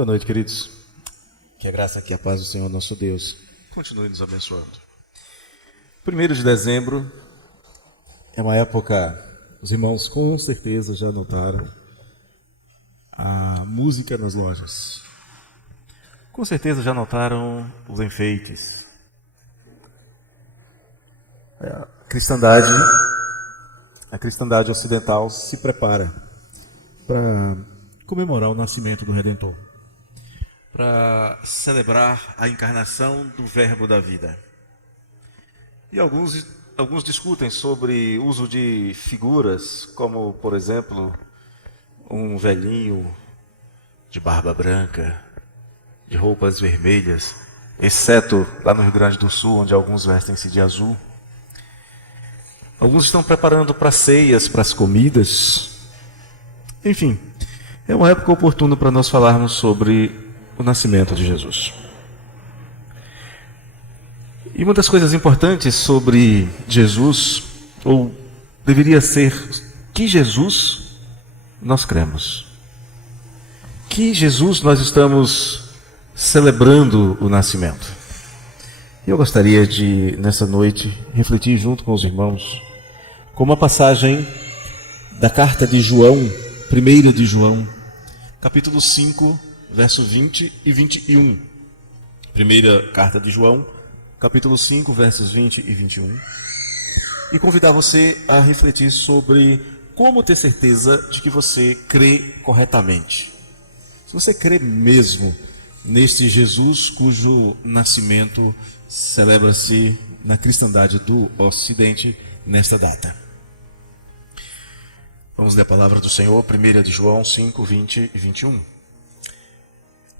Boa noite, queridos. Que a graça e a paz do Senhor nosso Deus continue nos abençoando. 1º de dezembro é uma época, os irmãos com certeza já notaram, a música nas lojas. Com certeza já notaram os enfeites. A cristandade ocidental se prepara para comemorar o nascimento do Redentor, para celebrar a encarnação do Verbo da vida. E alguns discutem sobre o uso de figuras, como, por exemplo, um velhinho de barba branca, de roupas vermelhas, exceto lá no Rio Grande do Sul, onde alguns vestem-se de azul. Alguns estão preparando para ceias, para as comidas. Enfim, é uma época oportuna para nós falarmos sobre o nascimento de Jesus. E uma das coisas importantes sobre Jesus, ou deveria ser, que Jesus nós cremos. Que Jesus nós estamos celebrando o nascimento. Eu gostaria de, nessa noite, refletir junto com os irmãos com uma passagem da carta de João, 1 de João, capítulo 5, verso 20 e 21. Primeira carta de João, capítulo 5, versos 20 e 21. E convidar você a refletir sobre como ter certeza de que você crê corretamente. Se você crê mesmo neste Jesus cujo nascimento celebra-se na cristandade do Ocidente nesta data. Vamos ler a palavra do Senhor, 1 de João 5, 20 e 21.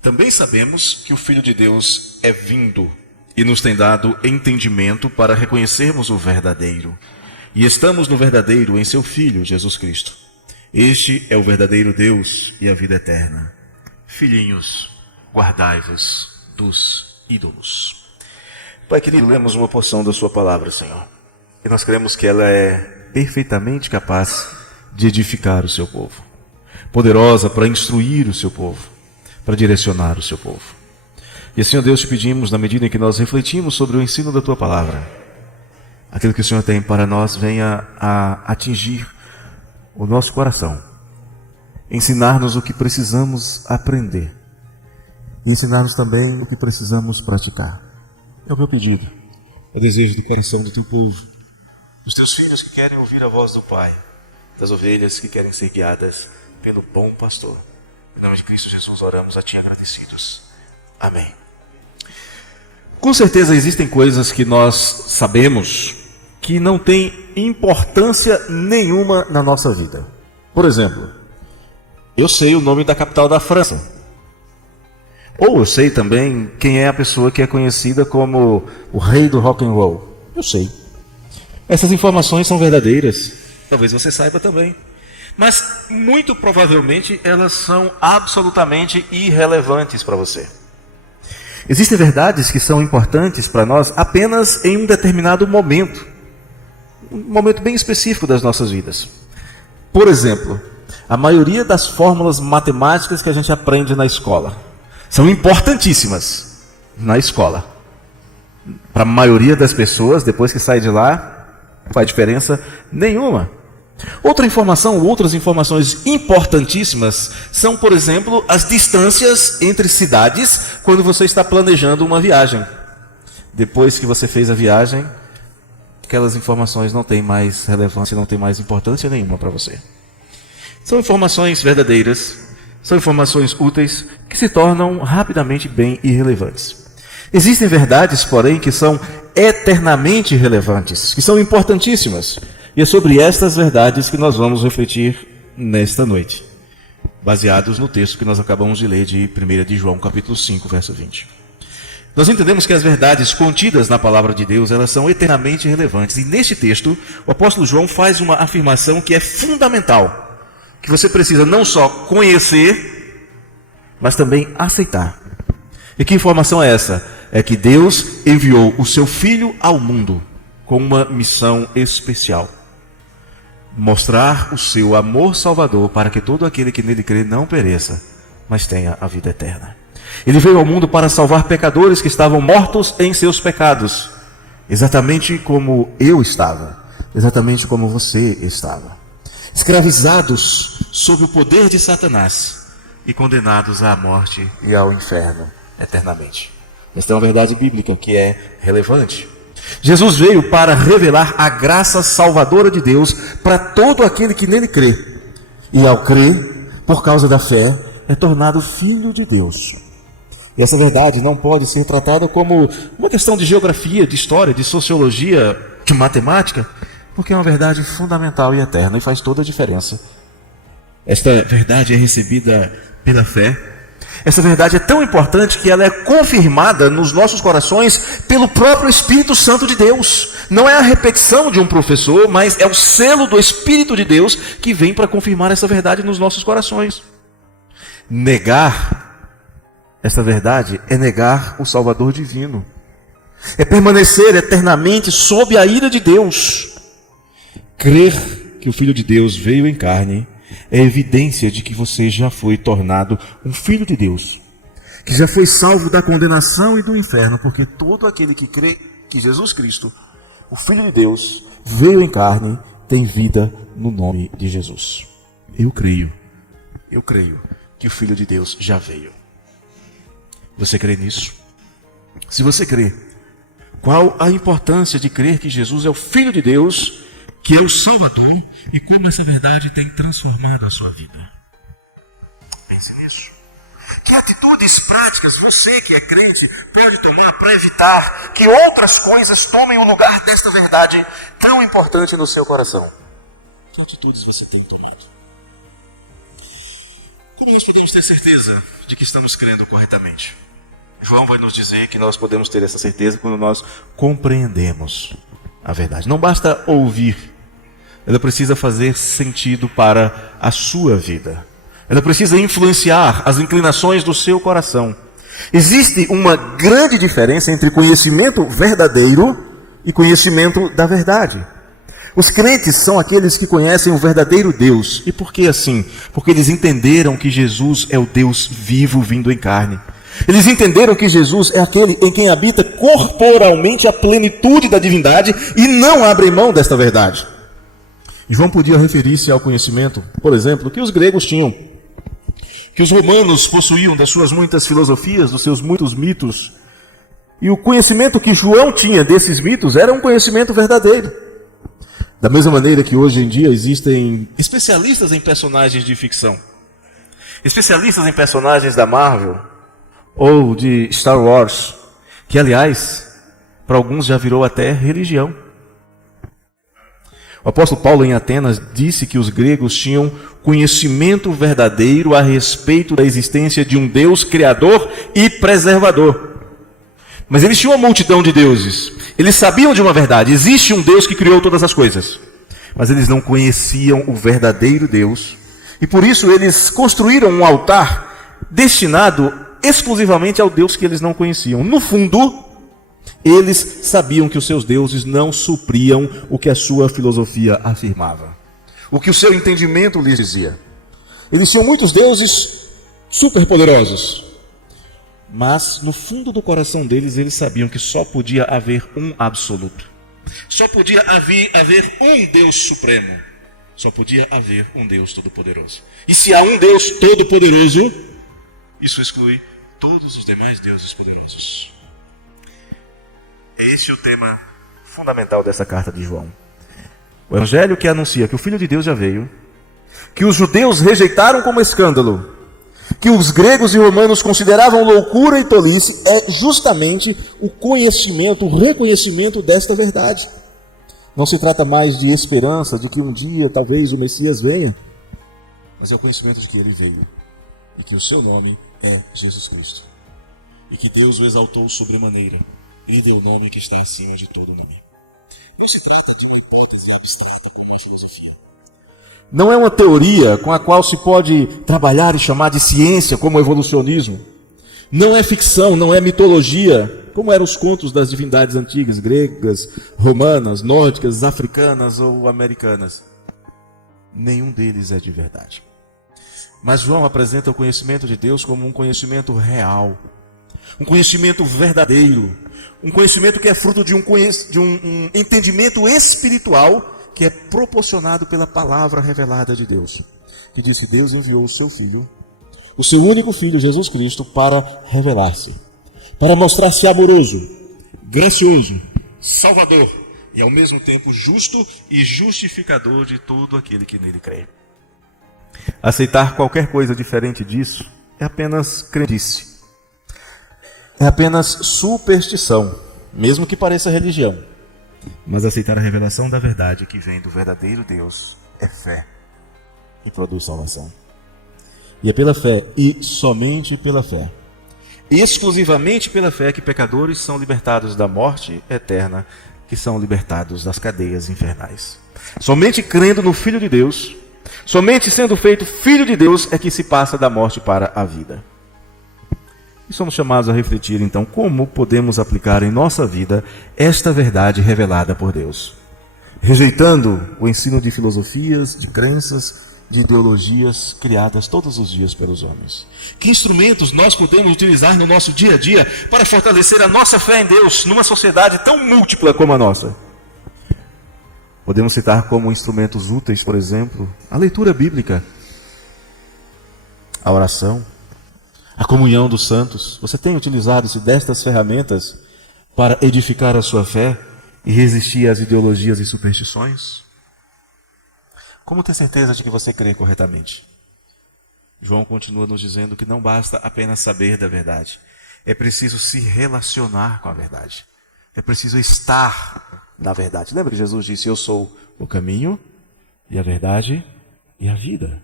Também sabemos que o Filho de Deus é vindo e nos tem dado entendimento para reconhecermos o verdadeiro. E estamos no verdadeiro em seu Filho, Jesus Cristo. Este é o verdadeiro Deus e a vida eterna. Filhinhos, guardai-vos dos ídolos. Pai querido, lemos uma porção da sua palavra, Senhor. E nós cremos que ela é perfeitamente capaz de edificar o seu povo. Poderosa para instruir o seu povo, para direcionar o seu povo. E assim, ó Deus, te pedimos, na medida em que nós refletimos sobre o ensino da tua palavra, aquilo que o Senhor tem para nós venha a atingir o nosso coração, ensinar-nos o que precisamos aprender, e ensinar-nos também o que precisamos praticar. É o meu pedido, é o desejo do coração do teu povo, dos teus filhos que querem ouvir a voz do Pai, das ovelhas que querem ser guiadas pelo bom pastor. Em nome de Cristo Jesus oramos a ti agradecidos. Amém. Com certeza existem coisas que nós sabemos que não têm importância nenhuma na nossa vida. Por exemplo, eu sei o nome da capital da França. Ou eu sei também quem é a pessoa que é conhecida como o rei do rock and roll. Eu sei. Essas informações são verdadeiras. Talvez você saiba também. Mas, muito provavelmente, elas são absolutamente irrelevantes para você. Existem verdades que são importantes para nós apenas em um determinado momento. Um momento bem específico das nossas vidas. Por exemplo, a maioria das fórmulas matemáticas que a gente aprende na escola são importantíssimas na escola. Para a maioria das pessoas, depois que sai de lá, não faz diferença nenhuma. Outras informações importantíssimas são, por exemplo, as distâncias entre cidades quando você está planejando uma viagem. Depois que você fez a viagem, aquelas informações não têm mais relevância, não têm mais importância nenhuma para você. São informações verdadeiras, são informações úteis que se tornam rapidamente bem irrelevantes. Existem verdades, porém, que são eternamente relevantes, que são importantíssimas. E é sobre estas verdades que nós vamos refletir nesta noite, baseados no texto que nós acabamos de ler de 1 de João, capítulo 5, verso 20. Nós entendemos que as verdades contidas na palavra de Deus, elas são eternamente relevantes. E neste texto, o apóstolo João faz uma afirmação que é fundamental, que você precisa não só conhecer, mas também aceitar. E que informação é essa? É que Deus enviou o seu Filho ao mundo com uma missão especial. Mostrar o seu amor salvador para que todo aquele que nele crê não pereça, mas tenha a vida eterna. Ele veio ao mundo para salvar pecadores que estavam mortos em seus pecados, exatamente como eu estava, exatamente como você estava, escravizados sob o poder de Satanás e condenados à morte e ao inferno eternamente. Esta é uma verdade bíblica que é relevante. Jesus veio para revelar a graça salvadora de Deus para todo aquele que nele crê. E ao crer, por causa da fé, é tornado filho de Deus. E essa verdade não pode ser tratada como uma questão de geografia, de história, de sociologia, de matemática, porque é uma verdade fundamental e eterna e faz toda a diferença. Esta verdade é recebida pela fé. Essa verdade é tão importante que ela é confirmada nos nossos corações pelo próprio Espírito Santo de Deus. Não é a repetição de um professor, mas é o selo do Espírito de Deus que vem para confirmar essa verdade nos nossos corações. Negar essa verdade é negar o Salvador divino. É permanecer eternamente sob a ira de Deus. Crer que o Filho de Deus veio em carne é evidência de que você já foi tornado um filho de Deus, que já foi salvo da condenação e do inferno, porque todo aquele que crê que Jesus Cristo, o Filho de Deus, veio em carne, tem vida no nome de Jesus. Eu creio que o Filho de Deus já veio. Você crê nisso? Se você crê, qual a importância de crer que Jesus é o Filho de Deus, que é o Salvador, e como essa verdade tem transformado a sua vida? Pense nisso. Que atitudes práticas você que é crente pode tomar para evitar que outras coisas tomem o lugar desta verdade tão importante no seu coração? Que atitudes você tem tomado? Como nós podemos ter certeza de que estamos crendo corretamente? João vai nos dizer que nós podemos ter essa certeza quando nós compreendemos a verdade. Não basta ouvir, ela precisa fazer sentido para a sua vida. Ela precisa influenciar as inclinações do seu coração. Existe uma grande diferença entre conhecimento verdadeiro e conhecimento da verdade. Os crentes são aqueles que conhecem o verdadeiro Deus. E por que assim? Porque eles entenderam que Jesus é o Deus vivo vindo em carne. Eles entenderam que Jesus é aquele em quem habita corporalmente a plenitude da divindade e não abrem mão desta verdade. E João podia referir-se ao conhecimento, por exemplo, que os gregos tinham, que os romanos possuíam das suas muitas filosofias, dos seus muitos mitos. E o conhecimento que João tinha desses mitos era um conhecimento verdadeiro. Da mesma maneira que hoje em dia existem especialistas em personagens de ficção, especialistas em personagens da Marvel ou de Star Wars, que aliás, para alguns já virou até religião. O apóstolo Paulo em Atenas disse que os gregos tinham conhecimento verdadeiro a respeito da existência de um Deus criador e preservador. Mas eles tinham uma multidão de deuses. Eles sabiam de uma verdade: existe um Deus que criou todas as coisas. Mas eles não conheciam o verdadeiro Deus. E por isso eles construíram um altar destinado exclusivamente ao Deus que eles não conheciam. No fundo, eles sabiam que os seus deuses não supriam o que a sua filosofia afirmava, o que o seu entendimento lhes dizia. Eles tinham muitos deuses superpoderosos, mas no fundo do coração deles, eles sabiam que só podia haver um absoluto. Só podia haver um Deus supremo. Só podia haver um Deus todo-poderoso. E se há um Deus todo-poderoso, isso exclui todos os demais deuses poderosos. Esse é o tema fundamental dessa carta de João. O evangelho que anuncia que o Filho de Deus já veio, que os judeus rejeitaram como escândalo, que os gregos e romanos consideravam loucura e tolice, é justamente o conhecimento, o reconhecimento desta verdade. Não se trata mais de esperança, de que um dia talvez o Messias venha, mas é o conhecimento de que ele veio e que o seu nome é Jesus Cristo. E que Deus o exaltou sobremaneira. Ele deu o nome que está acima de todo nome. Não se trata de uma hipótese abstrata como a filosofia. Não é uma teoria com a qual se pode trabalhar e chamar de ciência, como o evolucionismo. Não é ficção, não é mitologia, como eram os contos das divindades antigas, gregas, romanas, nórdicas, africanas ou americanas. Nenhum deles é de verdade. Mas João apresenta o conhecimento de Deus como um conhecimento real, um conhecimento verdadeiro, um conhecimento que é fruto de um entendimento espiritual que é proporcionado pela palavra revelada de Deus, que diz que Deus enviou o seu Filho, o seu único Filho, Jesus Cristo, para revelar-se, para mostrar-se amoroso, gracioso, salvador e ao mesmo tempo justo e justificador de todo aquele que nele crê. Aceitar qualquer coisa diferente disso é apenas crendice, é apenas superstição, mesmo que pareça religião. Mas aceitar a revelação da verdade que vem do verdadeiro Deus é fé e produz salvação. E é pela fé, e somente pela fé, exclusivamente pela fé, que pecadores são libertados da morte eterna, que são libertados das cadeias infernais. Somente crendo no Filho de Deus, somente sendo feito Filho de Deus, é que se passa da morte para a vida. E somos chamados a refletir, então, como podemos aplicar em nossa vida esta verdade revelada por Deus, rejeitando o ensino de filosofias, de crenças, de ideologias criadas todos os dias pelos homens. Que instrumentos nós podemos utilizar no nosso dia a dia para fortalecer a nossa fé em Deus numa sociedade tão múltipla como a nossa? Podemos citar como instrumentos úteis, por exemplo, a leitura bíblica, a oração, a comunhão dos santos. Você tem utilizado-se destas ferramentas para edificar a sua fé e resistir às ideologias e superstições? Como ter certeza de que você crê corretamente? João continua nos dizendo que não basta apenas saber da verdade. É preciso se relacionar com a verdade. É preciso estar na verdade. Lembra que Jesus disse: eu sou o caminho e a verdade e a vida.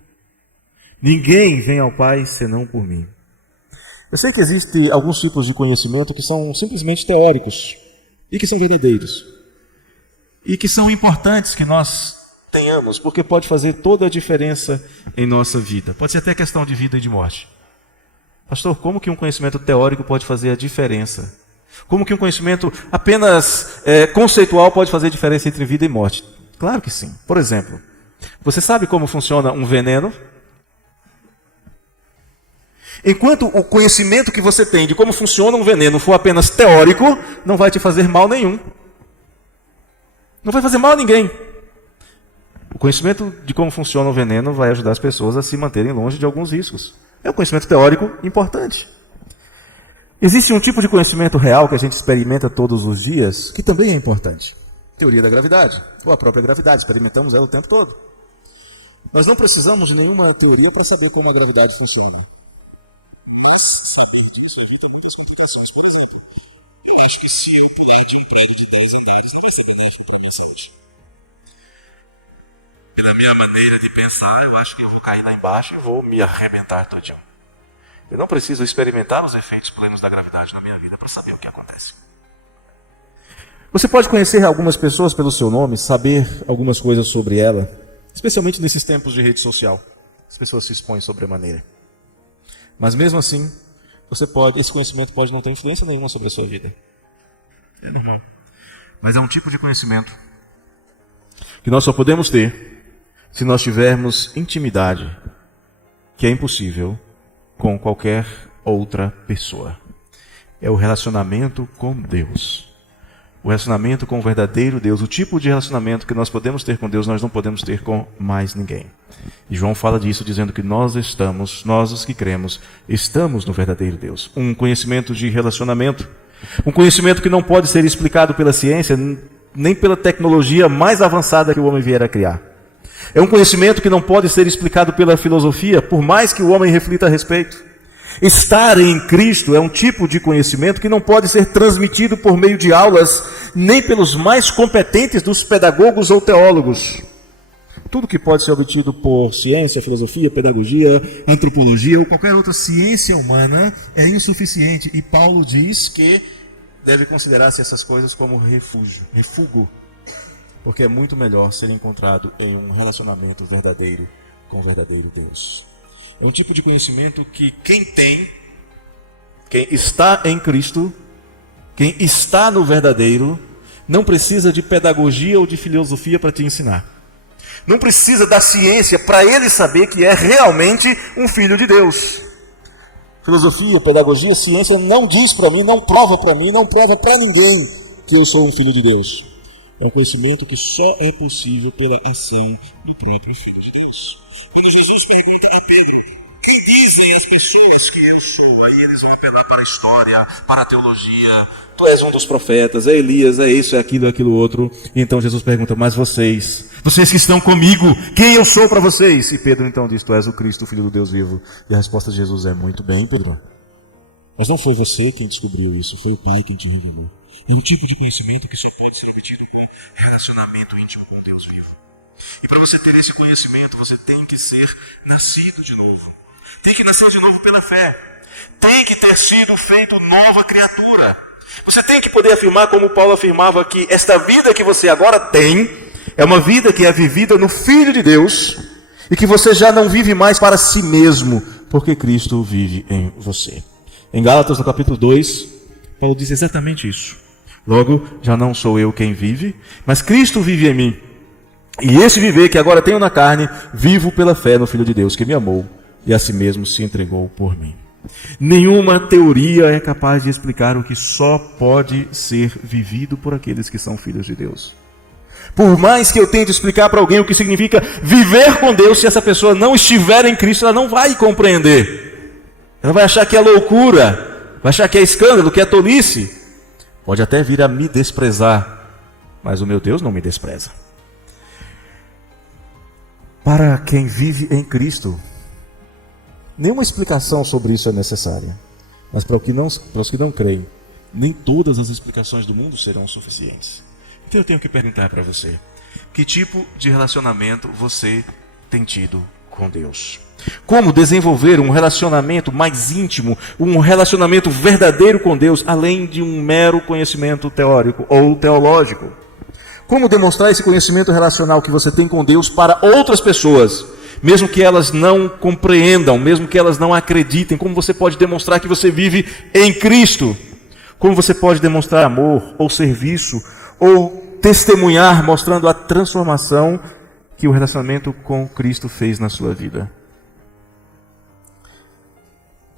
Ninguém vem ao Pai senão por mim. Eu sei que existem alguns tipos de conhecimento que são simplesmente teóricos e que são verdadeiros e que são importantes que nós tenhamos, porque pode fazer toda a diferença em nossa vida. Pode ser até questão de vida e de morte. Pastor, como que um conhecimento teórico pode fazer a diferença? Como que um conhecimento apenas conceitual pode fazer a diferença entre vida e morte? Claro que sim. Por exemplo, você sabe como funciona um veneno? Enquanto o conhecimento que você tem de como funciona um veneno for apenas teórico, não vai te fazer mal nenhum. Não vai fazer mal a ninguém. O conhecimento de como funciona o veneno vai ajudar as pessoas a se manterem longe de alguns riscos. É um conhecimento teórico importante. Existe um tipo de conhecimento real que a gente experimenta todos os dias, que também é importante. Teoria da gravidade, ou a própria gravidade, experimentamos ela o tempo todo. Nós não precisamos de nenhuma teoria para saber como a gravidade funciona. Mas saber disso evita muitas complicações. Por exemplo, eu acho que se eu pular de um prédio de 10 andares, não vai ser benéfico para mim, sabe? Pela minha maneira de pensar, eu acho que eu vou cair lá embaixo e vou me arrebentar todinho. Eu não preciso experimentar os efeitos plenos da gravidade na minha vida para saber o que acontece. Você pode conhecer algumas pessoas pelo seu nome, saber algumas coisas sobre ela, especialmente nesses tempos de rede social. As pessoas se expõem sobremaneira. Mas mesmo assim, esse conhecimento pode não ter influência nenhuma sobre a sua vida. É normal. Mas é um tipo de conhecimento que nós só podemos ter se nós tivermos intimidade, que é impossível com qualquer outra pessoa. É o relacionamento com Deus. O relacionamento com o verdadeiro Deus. O tipo de relacionamento que nós podemos ter com Deus, nós não podemos ter com mais ninguém. E João fala disso dizendo que nós os que cremos, estamos no verdadeiro Deus. Um conhecimento de relacionamento. Um conhecimento que não pode ser explicado pela ciência, nem pela tecnologia mais avançada que o homem vier a criar. É um conhecimento que não pode ser explicado pela filosofia, por mais que o homem reflita a respeito. Estar em Cristo é um tipo de conhecimento que não pode ser transmitido por meio de aulas, nem pelos mais competentes dos pedagogos ou teólogos. Tudo que pode ser obtido por ciência, filosofia, pedagogia, antropologia ou qualquer outra ciência humana é insuficiente. E Paulo diz que deve considerar-se essas coisas como refúgio, porque é muito melhor ser encontrado em um relacionamento verdadeiro com o verdadeiro Deus. É um tipo de conhecimento que quem está em Cristo, quem está no verdadeiro, não precisa de pedagogia ou de filosofia para te ensinar. Não precisa da ciência para ele saber que é realmente um filho de Deus. Filosofia, pedagogia, ciência não diz para mim, não prova para mim, não prova para ninguém que eu sou um filho de Deus. É um conhecimento que só é possível pela ação do próprio Filho de Deus. Quando Jesus pergunta a Pedro, quem dizem as pessoas que eu sou? Aí eles vão apelar para a história, para a teologia. Tu és um dos profetas, é Elias, é isso, é aquilo, é aquilo outro. E então Jesus pergunta, mas vocês que estão comigo, quem eu sou para vocês? E Pedro então diz, tu és o Cristo, o Filho do Deus vivo. E a resposta de Jesus é, muito bem, Pedro. Mas não foi você quem descobriu isso, foi o Pai quem te revelou. É um tipo de conhecimento que só pode ser obtido com relacionamento íntimo com Deus vivo. E para você ter esse conhecimento, você tem que ser nascido de novo. Tem que nascer de novo pela fé. Tem que ter sido feito nova criatura. Você tem que poder afirmar, como Paulo afirmava, que esta vida que você agora tem é uma vida que é vivida no Filho de Deus e que você já não vive mais para si mesmo, porque Cristo vive em você. Em Gálatas, no capítulo 2, Paulo diz exatamente isso. Logo, já não sou eu quem vive, mas Cristo vive em mim. E esse viver que agora tenho na carne, vivo pela fé no Filho de Deus que me amou e a si mesmo se entregou por mim. Nenhuma teoria é capaz de explicar o que só pode ser vivido por aqueles que são filhos de Deus. Por mais que eu tente explicar para alguém o que significa viver com Deus, se essa pessoa não estiver em Cristo, ela não vai compreender. Ela vai achar que é loucura, vai achar que é escândalo, que é tolice. Pode até vir a me desprezar, mas o meu Deus não me despreza. Para quem vive em Cristo, nenhuma explicação sobre isso é necessária. Mas para os que não creem, nem todas as explicações do mundo serão suficientes. Então eu tenho que perguntar para você, que tipo de relacionamento você tem tido com Deus? Como desenvolver um relacionamento mais íntimo, um relacionamento verdadeiro com Deus, além de um mero conhecimento teórico ou teológico? Como demonstrar esse conhecimento relacional que você tem com Deus para outras pessoas, mesmo que elas não compreendam, mesmo que elas não acreditem? Como você pode demonstrar que você vive em Cristo? Como você pode demonstrar amor ou serviço ou testemunhar mostrando a transformação que o relacionamento com Cristo fez na sua vida?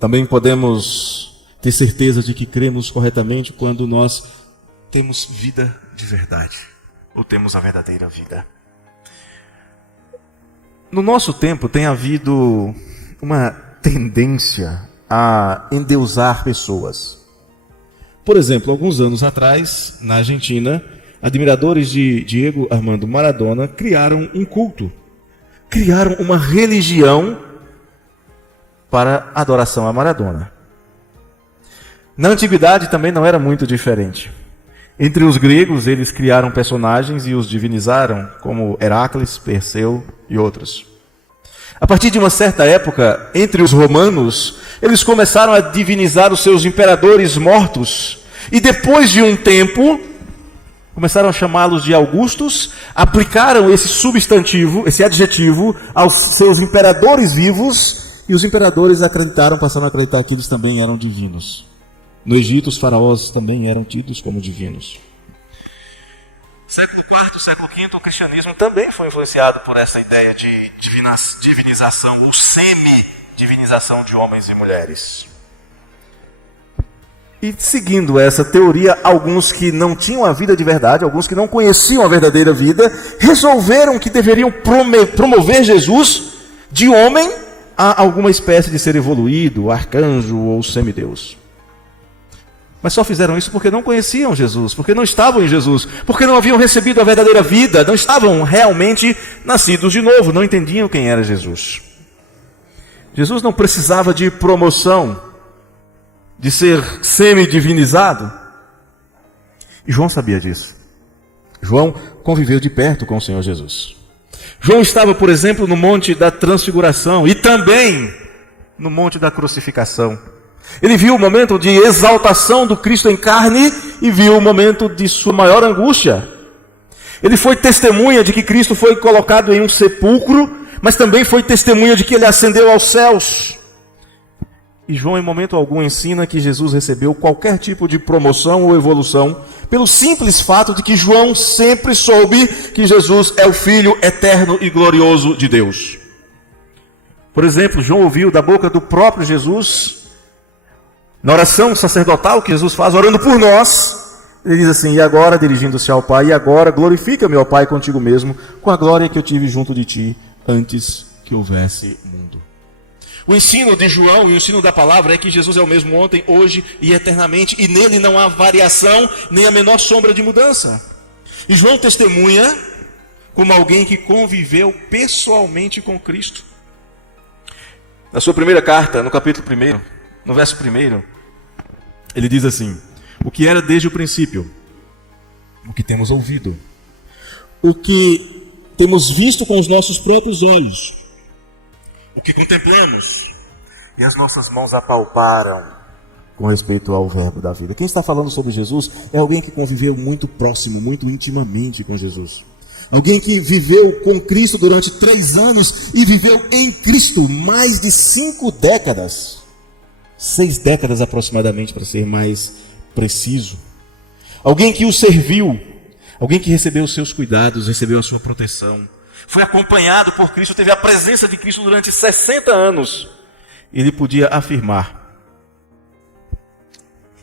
Também podemos ter certeza de que cremos corretamente quando nós temos vida de verdade, ou temos a verdadeira vida. No nosso tempo tem havido uma tendência a endeusar pessoas. Por exemplo, alguns anos atrás, na Argentina, admiradores de Diego Armando Maradona criaram um culto, criaram uma religião para adoração a Maradona. Na antiguidade também não era muito diferente. Entre os gregos, eles criaram personagens e os divinizaram, como Heracles, Perseu e outros. A partir de uma certa época, entre os romanos, eles começaram a divinizar os seus imperadores mortos. E depois de um tempo, começaram a chamá-los de Augustos, aplicaram esse substantivo, esse adjetivo, aos seus imperadores vivos, e os imperadores passaram a acreditar que eles também eram divinos. No Egito, os faraós também eram tidos como divinos. Século IV, século V, o cristianismo também foi influenciado por essa ideia de divinização, ou semi-divinização de homens e mulheres. E seguindo essa teoria, alguns que não tinham a vida de verdade, alguns que não conheciam a verdadeira vida, resolveram que deveriam promover Jesus de homem a alguma espécie de ser evoluído, arcanjo ou semideus. Mas só fizeram isso porque não conheciam Jesus, porque não estavam em Jesus, porque não haviam recebido a verdadeira vida, não estavam realmente nascidos de novo, não entendiam quem era Jesus. Jesus não precisava de promoção, de ser semi-divinizado. E João sabia disso. João conviveu de perto com o Senhor Jesus. João estava, por exemplo, no Monte da Transfiguração e também no Monte da Crucificação. Ele viu o momento de exaltação do Cristo em carne e viu o momento de sua maior angústia. Ele foi testemunha de que Cristo foi colocado em um sepulcro, mas também foi testemunha de que ele ascendeu aos céus. E João em momento algum ensina que Jesus recebeu qualquer tipo de promoção ou evolução, pelo simples fato de que João sempre soube que Jesus é o Filho eterno e glorioso de Deus. Por exemplo, João ouviu da boca do próprio Jesus, na oração sacerdotal que Jesus faz, orando por nós, ele diz assim: e agora, dirigindo-se ao Pai, e agora glorifica-me, ó Pai, contigo mesmo, com a glória que eu tive junto de ti, antes que houvesse mundo. O ensino de João e o ensino da palavra é que Jesus é o mesmo ontem, hoje e eternamente, e nele não há variação, nem a menor sombra de mudança. E João testemunha como alguém que conviveu pessoalmente com Cristo. Na sua primeira carta, no capítulo 1, no verso 1, ele diz assim: o que era desde o princípio, o que temos ouvido, O que temos visto com os nossos próprios olhos, o que contemplamos e as nossas mãos apalparam com respeito ao verbo da vida. Quem está falando sobre Jesus é alguém que conviveu muito próximo, muito intimamente com Jesus. alguém que viveu com Cristo durante 3 anos e viveu em Cristo mais de 5 décadas. 6 décadas aproximadamente, para ser mais preciso. Alguém que o serviu, alguém que recebeu os seus cuidados, recebeu a sua proteção, foi acompanhado por Cristo, teve a presença de Cristo durante 60 anos. Ele podia afirmar,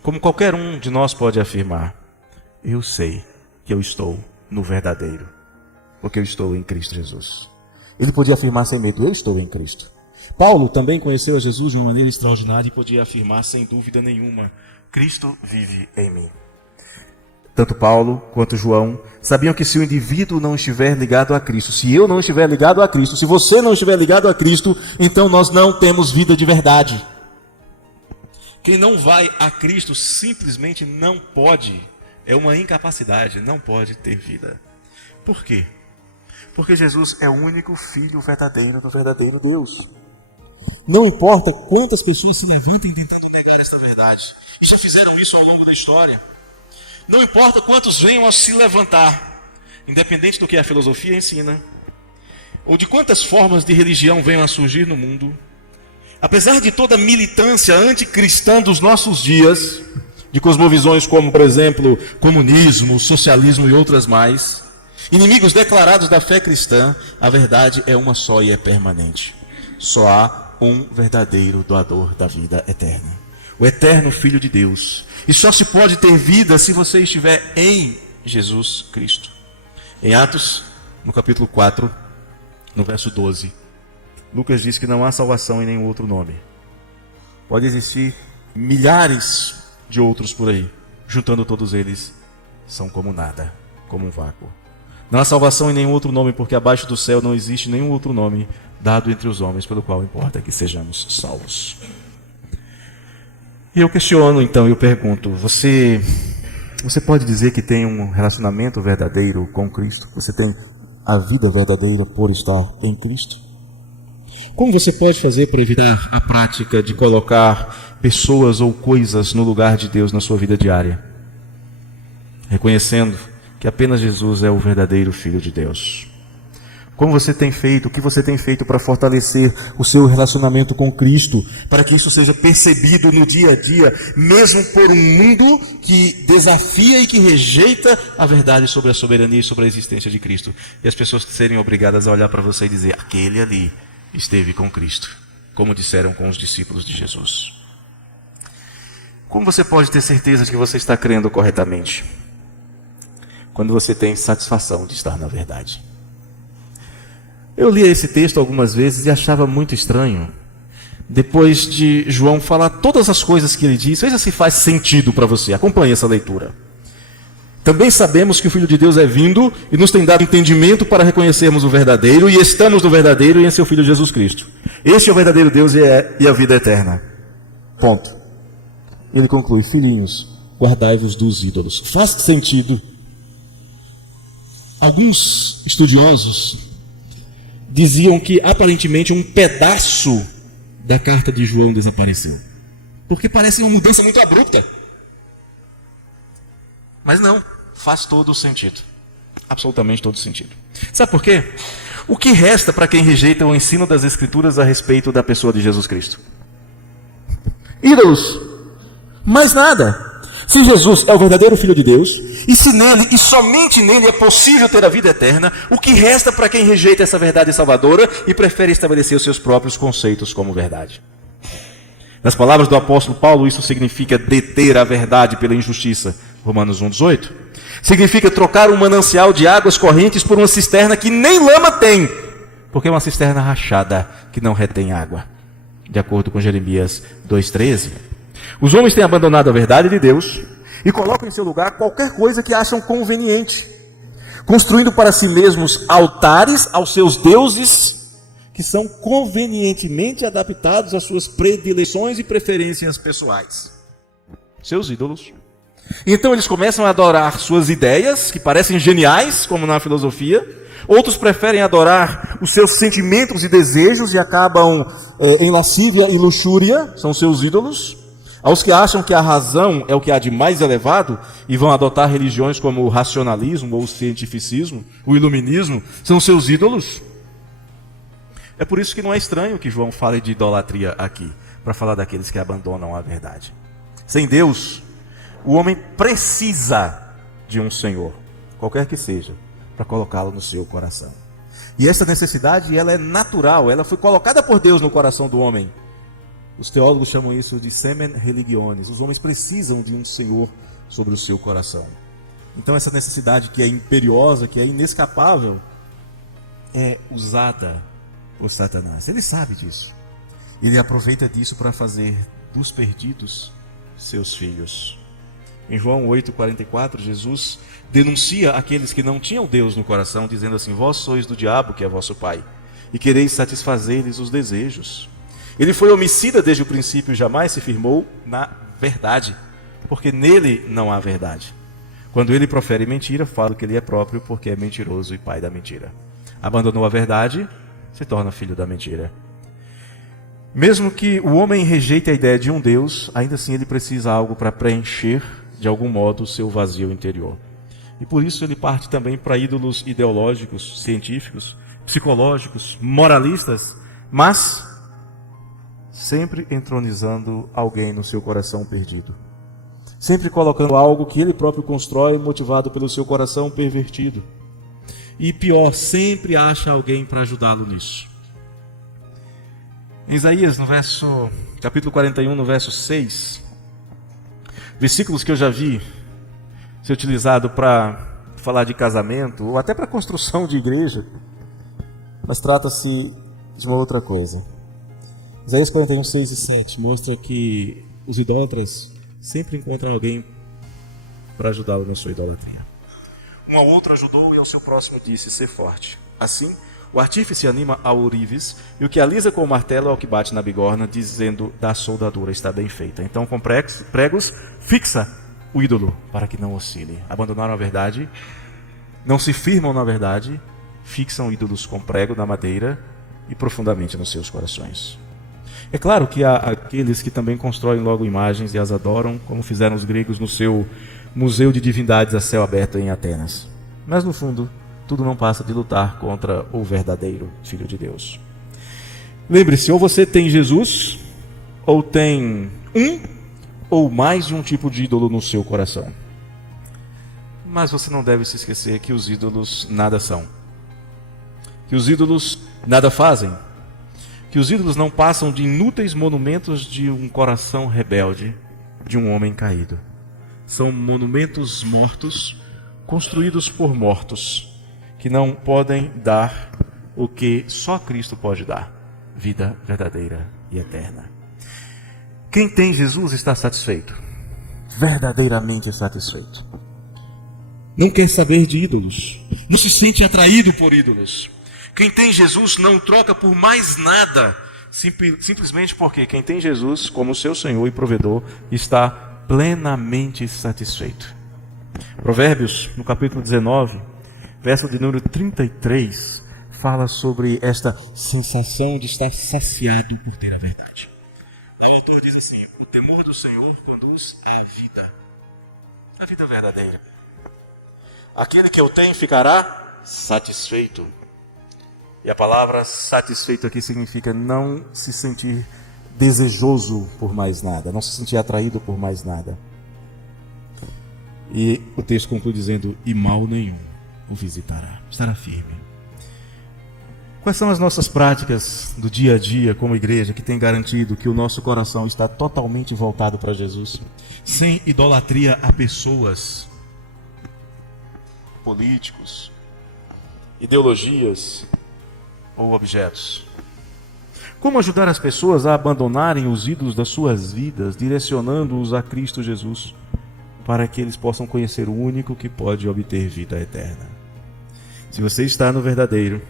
como qualquer um de nós pode afirmar: eu sei que eu estou no verdadeiro, porque eu estou em Cristo Jesus. Ele podia afirmar sem medo: eu estou em Cristo. Paulo também conheceu a Jesus de uma maneira extraordinária e podia afirmar sem dúvida nenhuma: Cristo vive em mim. Tanto Paulo quanto João sabiam que se o indivíduo não estiver ligado a Cristo, se eu não estiver ligado a Cristo, se você não estiver ligado a Cristo, então nós não temos vida de verdade. Quem não vai a Cristo simplesmente não pode, é uma incapacidade, não pode ter vida. Por quê? Porque Jesus é o único Filho verdadeiro do verdadeiro Deus. Não importa quantas pessoas se levantem tentando Negar esta verdade, e já fizeram isso ao longo da história. Não importa quantos venham a se levantar, independente do que a filosofia ensina, ou de quantas formas de religião venham a surgir no mundo, apesar de toda a militância anticristã dos nossos dias, de cosmovisões como, por exemplo, comunismo, socialismo e outras mais, inimigos declarados da fé cristã, a verdade é uma só e é permanente. Só há um verdadeiro doador da vida eterna, o eterno Filho de Deus. E só se pode ter vida se você estiver em Jesus Cristo. Em Atos, no capítulo 4, no verso 12, Lucas diz que não há salvação em nenhum outro nome. Pode existir milhares de outros por aí, juntando todos eles, são como nada, como um vácuo. Não há salvação em nenhum outro nome, porque abaixo do céu não existe nenhum outro nome dado entre os homens, pelo qual importa que sejamos salvos. E eu questiono então, eu pergunto: você pode dizer que tem um relacionamento verdadeiro com Cristo? Você tem a vida verdadeira por estar em Cristo? Como você pode fazer para evitar a prática de colocar pessoas ou coisas no lugar de Deus na sua vida diária? Reconhecendo que apenas Jesus é o verdadeiro Filho de Deus. Como você tem feito, o que você tem feito para fortalecer o seu relacionamento com Cristo, para que isso seja percebido no dia a dia, mesmo por um mundo que desafia e que rejeita a verdade sobre a soberania e sobre a existência de Cristo, e as pessoas serem obrigadas a olhar para você e dizer: aquele ali esteve com Cristo, como disseram com os discípulos de Jesus. Como você pode ter certeza de que você está crendo corretamente? Quando você tem satisfação de estar na verdade. Eu lia esse texto algumas vezes e achava muito estranho. Depois de João falar todas as coisas que ele diz, veja se faz sentido para você. Acompanhe essa leitura. Também sabemos que o Filho de Deus é vindo e nos tem dado entendimento para reconhecermos o verdadeiro, e estamos no verdadeiro e em seu Filho Jesus Cristo. Este é o verdadeiro Deus e a vida eterna. Ponto. Ele conclui: filhinhos, guardai-vos dos ídolos. Faz sentido. Alguns estudiosos diziam que aparentemente um pedaço da carta de João desapareceu, porque parece uma mudança muito abrupta. Mas não, faz todo o sentido. Absolutamente todo o sentido. Sabe por quê? O que resta para quem rejeita o ensino das Escrituras a respeito da pessoa de Jesus Cristo? ídolos, mais nada. Se Jesus é o verdadeiro Filho de Deus, e se nele, e somente nele, é possível ter a vida eterna, o que resta para quem rejeita essa verdade salvadora e prefere estabelecer os seus próprios conceitos como verdade? Nas palavras do apóstolo Paulo, isso significa deter a verdade pela injustiça. Romanos 1,18. Significa trocar um manancial de águas correntes por uma cisterna que nem lama tem, porque é uma cisterna rachada que não retém água. De acordo com Jeremias 2,13. Os homens têm abandonado a verdade de Deus e colocam em seu lugar qualquer coisa que acham conveniente, construindo para si mesmos altares aos seus deuses, que são convenientemente adaptados às suas predileções e preferências pessoais. Seus ídolos. Então eles começam a adorar suas ideias, que parecem geniais, como na filosofia. Outros preferem adorar os seus sentimentos e desejos e acabam em lascívia e luxúria, são seus ídolos. Aos que acham que a razão é o que há de mais elevado e vão adotar religiões como o racionalismo ou o cientificismo, o iluminismo, são seus ídolos. É por isso que não é estranho que João fale de idolatria aqui, para falar daqueles que abandonam a verdade. Sem Deus, o homem precisa de um Senhor, qualquer que seja, para colocá-lo no seu coração. E essa necessidade, ela é natural, ela foi colocada por Deus no coração do homem. Os teólogos chamam isso de semen religiones. Os homens precisam de um Senhor sobre o seu coração. Então essa necessidade que é imperiosa, que é inescapável, é usada por Satanás. Ele sabe disso. Ele aproveita disso para fazer dos perdidos seus filhos. Em João 8,44, Jesus denuncia aqueles que não tinham Deus no coração, dizendo assim: vós sois do diabo, que é vosso pai, e quereis satisfazer-lhes os desejos. Ele foi homicida desde o princípio e jamais se firmou na verdade, porque nele não há verdade. Quando ele profere mentira, fala que ele é próprio, porque é mentiroso e pai da mentira. Abandonou a verdade, se torna filho da mentira. Mesmo que o homem rejeite a ideia de um Deus, ainda assim ele precisa de algo para preencher, de algum modo, o seu vazio interior. E por isso ele parte também para ídolos ideológicos, científicos, psicológicos, moralistas, mas sempre entronizando alguém no seu coração perdido. Sempre colocando algo que ele próprio constrói, motivado pelo seu coração pervertido. E pior, sempre acha alguém para ajudá-lo nisso. Em Isaías, capítulo 41, no verso 6, versículos que eu já vi ser utilizado para falar de casamento, ou até para construção de igreja, mas trata-se de uma outra coisa. Isaías 41, 6 e 7 mostra que os idólatras sempre encontram alguém para ajudá-lo na sua idolatria. Uma outra ajudou e ao seu próximo disse: ser forte. Assim, o artífice anima ao ourives, e o que alisa com o martelo é o que bate na bigorna, dizendo: da soldadura está bem feita. Então, com pregos, fixa o ídolo para que não oscile. Abandonaram a verdade, não se firmam na verdade, fixam ídolos com prego na madeira e profundamente nos seus corações. É claro que há aqueles que também constroem logo imagens e as adoram, como fizeram os gregos no seu museu de divindades a céu aberto em Atenas. Mas no fundo, tudo não passa de lutar contra o verdadeiro Filho de Deus. Lembre-se, ou você tem Jesus, ou tem um ou mais de um tipo de ídolo no seu coração. Mas você não deve se esquecer que os ídolos nada são. Que os ídolos nada fazem. Que os ídolos não passam de inúteis monumentos de um coração rebelde, de um homem caído. São monumentos mortos, construídos por mortos, que não podem dar o que só Cristo pode dar: vida verdadeira e eterna. Quem tem Jesus está satisfeito, verdadeiramente satisfeito. Não quer saber de ídolos, não se sente atraído por ídolos. Quem tem Jesus não troca por mais nada, simplesmente porque quem tem Jesus como seu Senhor e provedor está plenamente satisfeito. Provérbios, no capítulo 19, verso de número 33, fala sobre esta sensação de estar saciado por ter a verdade. O autor diz assim: o temor do Senhor conduz à vida verdadeira. Aquele que eu tenho ficará satisfeito. E a palavra satisfeito aqui significa não se sentir desejoso por mais nada, não se sentir atraído por mais nada. E o texto conclui dizendo: e mal nenhum o visitará, estará firme. Quais são as nossas práticas do dia a dia como igreja que tem garantido que o nosso coração está totalmente voltado para Jesus? Sem idolatria a pessoas, políticos, ideologias ou objetos. Como ajudar as pessoas a abandonarem os ídolos das suas vidas, direcionando-os a Cristo Jesus, para que eles possam conhecer o único que pode obter vida eterna? Se você está no verdadeiro,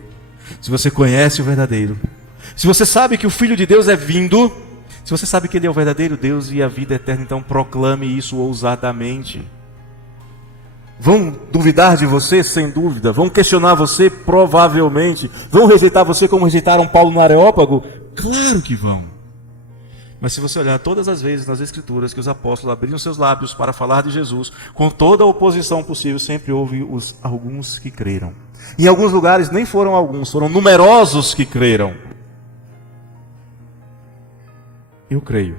se você conhece o verdadeiro, se você sabe que o Filho de Deus é vindo, se você sabe que Ele é o verdadeiro Deus e a vida eterna, então proclame isso ousadamente. Vão duvidar de você? Sem dúvida. Vão questionar você? Provavelmente. Vão rejeitar você como rejeitaram Paulo no Areópago? Claro que vão. Mas se você olhar todas as vezes nas Escrituras que os apóstolos abriram seus lábios para falar de Jesus, com toda a oposição possível, sempre houve alguns que creram. Em alguns lugares nem foram alguns, foram numerosos que creram. Eu creio,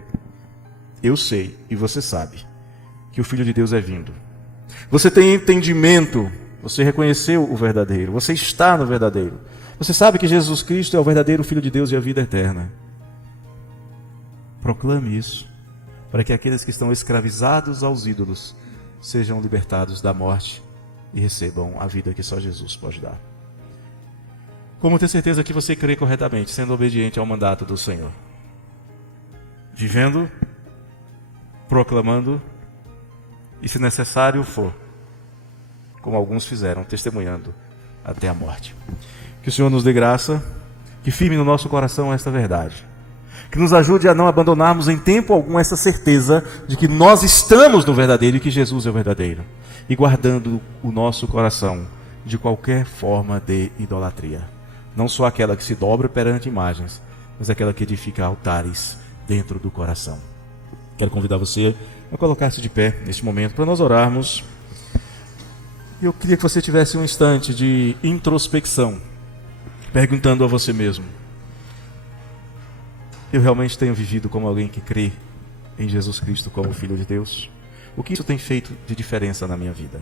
eu sei e você sabe que o Filho de Deus é vindo. Você tem entendimento, você reconheceu o verdadeiro, você está no verdadeiro. Você sabe que Jesus Cristo é o verdadeiro Filho de Deus e a vida eterna. Proclame isso, para que aqueles que estão escravizados aos ídolos sejam libertados da morte e recebam a vida que só Jesus pode dar. Como ter certeza que você crê corretamente, sendo obediente ao mandato do Senhor? Vivendo, proclamando e, se necessário for, como alguns fizeram, testemunhando até a morte. Que o Senhor nos dê graça, que firme no nosso coração esta verdade, que nos ajude a não abandonarmos em tempo algum essa certeza de que nós estamos no verdadeiro e que Jesus é o verdadeiro, e guardando o nosso coração de qualquer forma de idolatria, não só aquela que se dobra perante imagens, mas aquela que edifica altares dentro do coração. Quero convidar você a colocar-se de pé neste momento para nós orarmos. Eu queria que você tivesse um instante de introspecção, perguntando a você mesmo: eu realmente tenho vivido como alguém que crê em Jesus Cristo como Filho de Deus? O que isso tem feito de diferença na minha vida?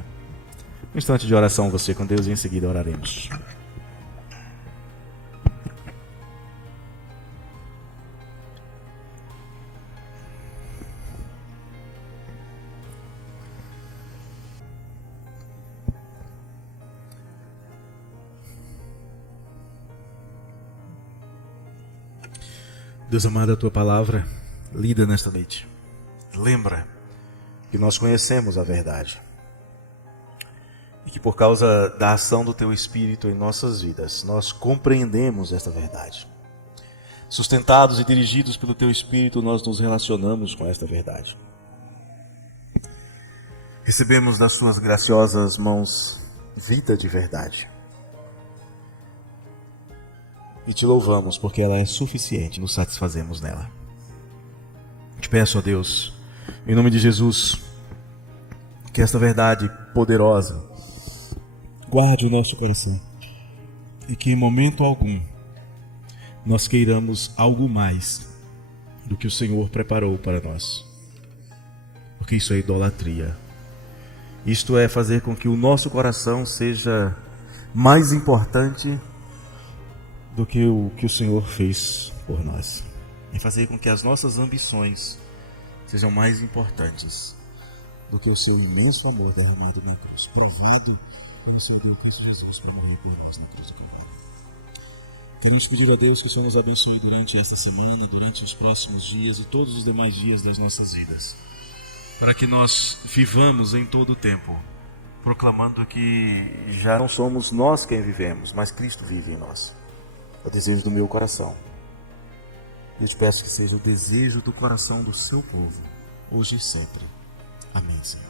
Um instante de oração você com Deus e em seguida oraremos. Deus amado, a Tua palavra lida nesta noite lembra que nós conhecemos a verdade e que por causa da ação do Teu Espírito em nossas vidas, nós compreendemos esta verdade. Sustentados e dirigidos pelo Teu Espírito, nós nos relacionamos com esta verdade. Recebemos das Suas graciosas mãos vida de verdade. E Te louvamos porque ela é suficiente, nos satisfazemos nela. Te peço, ó Deus, em nome de Jesus, que esta verdade poderosa guarde o nosso coração e que em momento algum nós queiramos algo mais do que o Senhor preparou para nós, porque isso é idolatria. Isto é fazer com que o nosso coração seja mais importante do que o Senhor fez por nós. É fazer com que as nossas ambições sejam mais importantes do que o Seu imenso amor derramado na cruz, provado pelo Senhor Deus Cristo Jesus para morrer por nós na cruz do Calvário. Queremos pedir a Deus que o Senhor nos abençoe durante esta semana, durante os próximos dias e todos os demais dias das nossas vidas, para que nós vivamos em todo o tempo, proclamando que já não somos nós quem vivemos, mas Cristo vive em nós. É o desejo do meu coração. Eu te peço que seja o desejo do coração do Seu povo, hoje e sempre. Amém, Senhor.